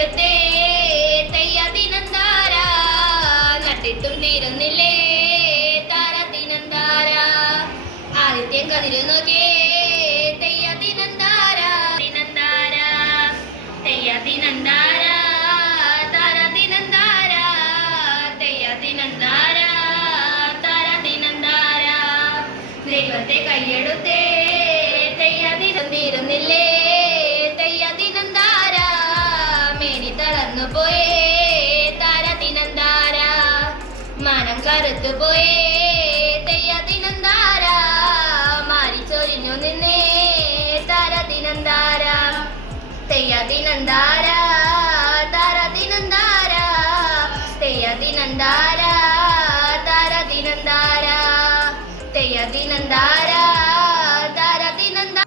കയ്യെടുത്തേ തെയ്യതിനന്താര നട്ടിട്ടും തീരുന്നില്ലേ താരത്തിനന്താര ആദിത്യം കതിരു നോക്കേ തെയ്യതിനന്താര തിനന്താര തെയ്യതിനന്താര താരതിനന്താര തെയ്യതിനന്താര താരതിനന്താര ദൈവത്തെ കയ്യെടുത്തേ തെയ്യതിനം തീരുന്നില്ലേ തെയ്യതിനന്താര മേനി തളർന്നു പോയേ താരതിനന്താര മനം കറുത്തു പോയേ തെയ്യതിനന്താര മാറി ചൊരിഞ്ഞു നിന്നേ താരതിനന്താര തെയ്യതിനന്താര താരതിനന്താര തെയ്യതിനന്താര താരതിനന്താര തെയ്യതിനന്താര താരതിനന്താര.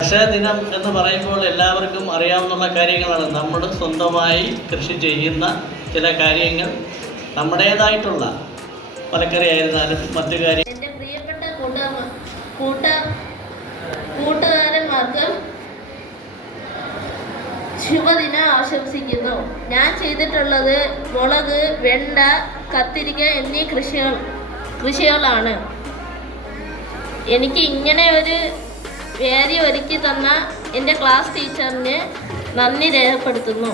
കർഷക ദിനം എന്ന് പറയുമ്പോൾ എല്ലാവർക്കും അറിയാവുന്ന കാര്യങ്ങളാണ്. നമ്മൾ സ്വന്തമായി കൃഷി ചെയ്യുന്ന ചില കാര്യങ്ങൾ, നമ്മുടേതായിട്ടുള്ള പലക്കറി ആയിരുന്നാലും മറ്റു കാര്യം. എൻ്റെ പ്രിയപ്പെട്ട കൂട്ടുകാരന്മാർക്ക് ശുഭദിനം ആശംസിക്കുന്നു. ഞാൻ ചെയ്തിട്ടുള്ളത് മുളക്, വെണ്ട, കത്തിരിക്ക എന്നീ കൃഷികളാണ്. എനിക്ക് ഇങ്ങനെ ഒരു വേദി ഒരുക്കി തന്ന എൻ്റെ ക്ലാസ് ടീച്ചറിന് നന്ദി രേഖപ്പെടുത്തുന്നു.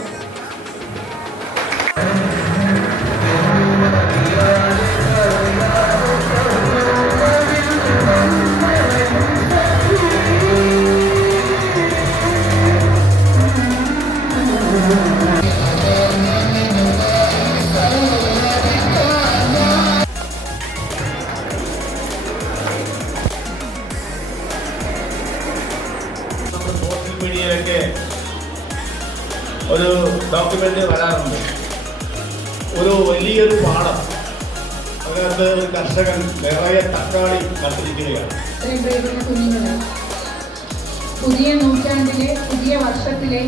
മീഡിയയിലൊക്കെ ഒരു ഡോക്യുമെൻ്റ് വരാറുണ്ട്. ഒരു വലിയൊരു പാടം, അതിനകത്ത് ഒരു കർഷകൻ നിറയെ തക്കാളി നട്ടിരിക്കുകയാണ്. പുതിയ നൂറ്റാണ്ടിലെ പുതിയ വർഷത്തിലെ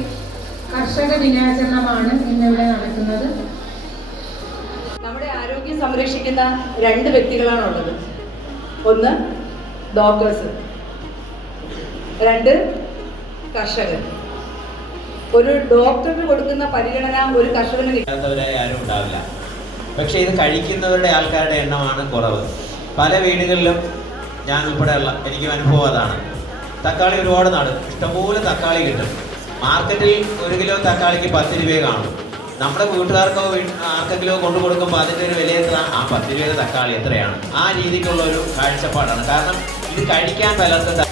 കർഷക ദിനാചരണമാണ് ഇന്നിവിടെ നടക്കുന്നത്. നമ്മുടെ ആരോഗ്യം സംരക്ഷിക്കുന്ന രണ്ട് വ്യക്തികളാണുള്ളത്. ഒന്ന് ഡോക്ടേഴ്സ്, രണ്ട് കർഷകർ. ഒരു ഡോക്ടറിന് കൊടുക്കുന്ന പരിഗണന ഒരു കർഷകന് കിട്ടാത്തവരായി ആരും ഉണ്ടാവില്ല. പക്ഷേ ഇത് കഴിക്കുന്നവരുടെ ആൾക്കാരുടെ എണ്ണമാണ് കുറവ്. പല വീടുകളിലും ഞാൻ ഉൾപ്പെടെയുള്ള എനിക്കും അനുഭവം അതാണ്. തക്കാളി ഒരുപാട് നടും, ഇഷ്ടംപോലെ തക്കാളി കിട്ടും. മാർക്കറ്റിൽ 1 കിലോ തക്കാളിക്ക് 10 രൂപയെ കാണും. നമ്മുടെ വീട്ടുകാർക്കോ ആർക്കെങ്കിലോ കൊണ്ടു കൊടുക്കുമ്പോൾ അതിൻ്റെ ഒരു വില എത്ര? ആ 10 രൂപയുടെ തക്കാളി എത്രയാണ്? ആ രീതിക്കുള്ള ഒരു കാഴ്ചപ്പാടാണ്. കാരണം ഇത് കഴിക്കാൻ പലർക്കും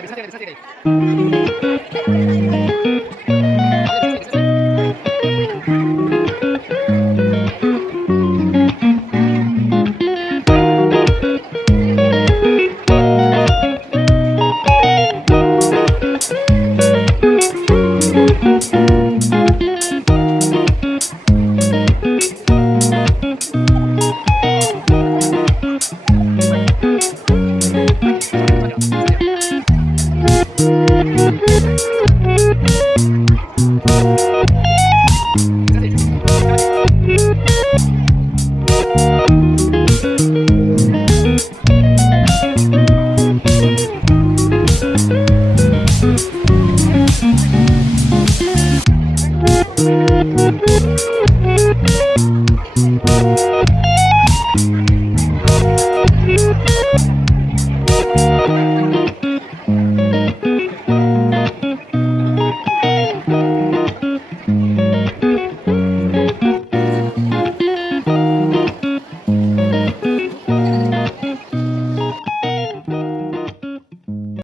Gracias.